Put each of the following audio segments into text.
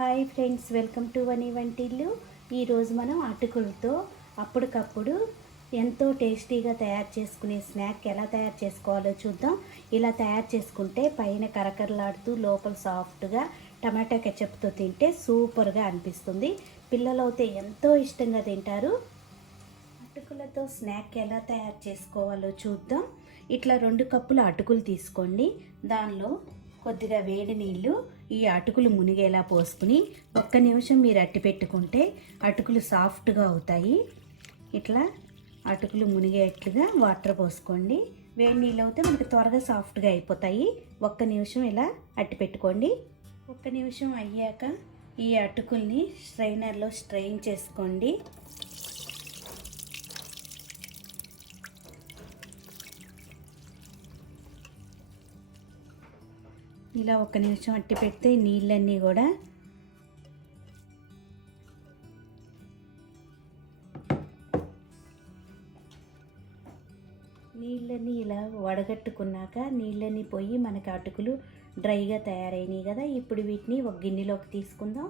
Hi friends, welcome to Vani Vantillu. ఈరోజు మనం అటుకులతో అప్పటికప్పుడు ఎంతో టేస్టీగా తయారు చేసుకునే స్నాక్ ఎలా తయారు చేసుకోవాలో చూద్దాం. ఇలా తయారు చేసుకుంటే పైన కరకరలాడుతూ లోపల సాఫ్ట్గా టమాటా కెచప్తో తింటే సూపర్గా అనిపిస్తుంది. పిల్లలైతే ఎంతో ఇష్టంగా తింటారు. అటుకులతో స్నాక్ ఎలా తయారు చేసుకోవాలో చూద్దాం. ఇట్లా 2 కప్పుల అటుకులు తీసుకోండి. దానిలో కొద్దిగా వేడి నీళ్ళు ఈ అటుకులు మునిగేలా పోసుకుని 1 నిమిషం మీరు అట్టి పెట్టుకుంటే అటుకులు సాఫ్ట్గా అవుతాయి. ఇట్లా అటుకులు మునిగేట్లుగా వాటర్ పోసుకోండి. వేడి నీళ్ళు అయితే మనకి త్వరగా సాఫ్ట్గా అయిపోతాయి. 1 నిమిషం ఇలా అట్టి పెట్టుకోండి. 1 నిమిషం అయ్యాక ఈ అటుకుల్ని స్ట్రైనర్లో స్ట్రెయిన్ చేసుకోండి. ఇలా 1 నిమిషం అట్టి పెడితే నీళ్ళన్నీ కూడా ఇలా వడగట్టుకున్నాక నీళ్ళన్నీ పోయి మనకి అటుకులు డ్రైగా తయారైనాయి కదా. ఇప్పుడు వీటిని ఒక గిన్నెలోకి తీసుకుందాం.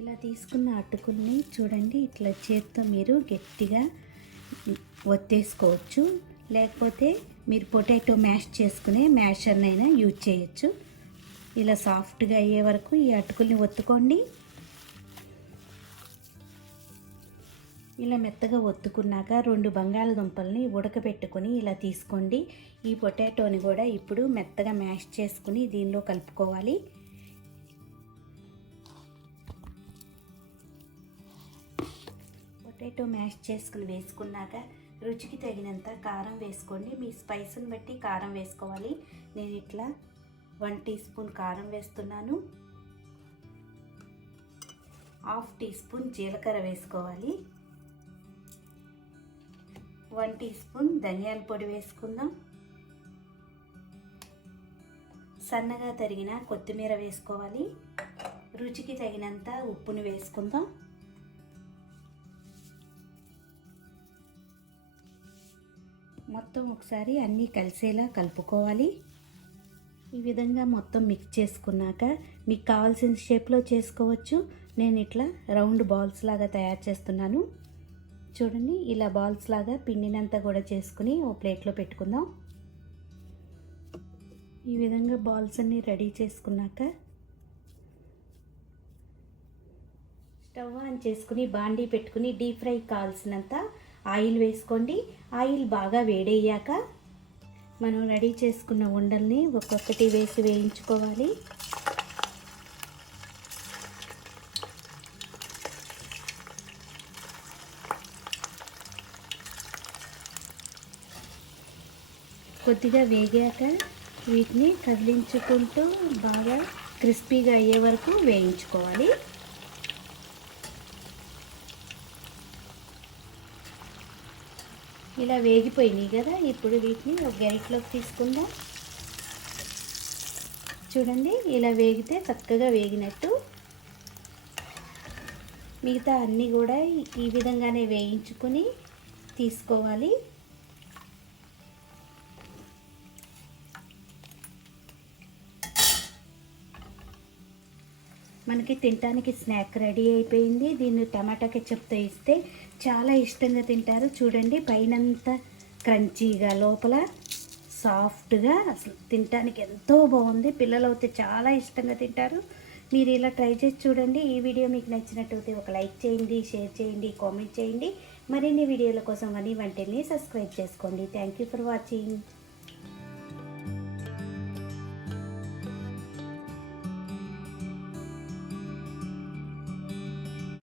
ఇలా తీసుకున్న అటుకుల్ని చూడండి, ఇట్లా చేత్తో మీరు గట్టిగా ఒత్తేసుకోవచ్చు. లేకపోతే మీరు పొటాటో మ్యాష్ చేసుకునే మ్యాషర్నైనా యూజ్ చేయొచ్చు. ఇలా సాఫ్ట్గా అయ్యే వరకు ఈ అటుకుల్ని ఒత్తుకోండి. ఇలా మెత్తగా ఒత్తుకున్నాక 2 బంగాళదుంపల్ని ఉడకబెట్టుకొని ఇలా తీసుకోండి. ఈ పొటాటోని కూడా ఇప్పుడు మెత్తగా మ్యాష్ చేసుకుని దీనిలో కలుపుకోవాలి. పొటాటో మ్యాష్ చేసుకుని వేసుకున్నాక రుచికి తగినంత కారం వేసుకోండి. మీ స్పైస్ని బట్టి కారం వేసుకోవాలి. నేను ఇట్లా 1 టీ స్పూన్ కారం వేస్తున్నాను. 1/2 టీ స్పూన్ జీలకర్ర వేసుకోవాలి. 1 టీ స్పూన్ ధనియాల పొడి వేసుకుందాం. సన్నగా తరిగిన కొత్తిమీర వేసుకోవాలి. రుచికి తగినంత ఉప్పును వేసుకుందాం. మొత్తం ఒకసారి అన్నీ కలిసేలా కలుపుకోవాలి. ఈ విధంగా మొత్తం మిక్స్ చేసుకున్నాక మీకు కావాల్సిన షేప్లో చేసుకోవచ్చు. నేను ఇట్లా రౌండ్ బాల్స్ లాగా తయారు చేస్తున్నాను. చూడండి, ఇలా బాల్స్ లాగా పిండినంతా కూడా చేసుకుని ఓ ప్లేట్లో పెట్టుకుందాం. ఈ విధంగా బాల్స్ అన్నీ రెడీ చేసుకున్నాక స్టవ్ ఆన్ చేసుకుని బాండీ పెట్టుకుని డీప్ ఫ్రై కావాల్సినంత ఆయిల్ వేసుకోండి. ఆయిల్ బాగా వేడయ్యాక మనం రెడీ చేసుకున్న ఉండల్ని ఒక్కొక్కటి వేసి వేయించుకోవాలి. కొద్దిగా వేగాక వీటిని కదిలించుకుంటూ బాగా క్రిస్పీగా అయ్యే వరకు వేయించుకోవాలి. ఇలా వేగిపోయినాయి కదా. ఇప్పుడు వీటిని ఒక గరిటెలోకి తీసుకుందాం. చూడండి, ఇలా వేగితే చక్కగా వేగినట్టు. మిగతా అన్నీ కూడా ఈ విధంగానే వేయించుకుని తీసుకోవాలి. మనకి తినడానికి స్నాక్ రెడీ అయిపోయింది. దీన్ని టమాటా కెచప్తో ఇస్తే చాలా ఇష్టంగా తింటారు. చూడండి, పైనంతా క్రంచీగా లోపల సాఫ్ట్గా, అసలు తినడానికి ఎంతో బాగుంది. పిల్లలు అయితే చాలా ఇష్టంగా తింటారు. మీరు ఇలా ట్రై చేసి చూడండి. ఈ వీడియో మీకు నచ్చినట్టయితే ఒక లైక్ చేయండి, షేర్ చేయండి, కామెంట్ చేయండి. మరిన్ని వీడియోల కోసం వనీ వంటిల్ని సబ్స్క్రైబ్ చేసుకోండి. Thank you for watching.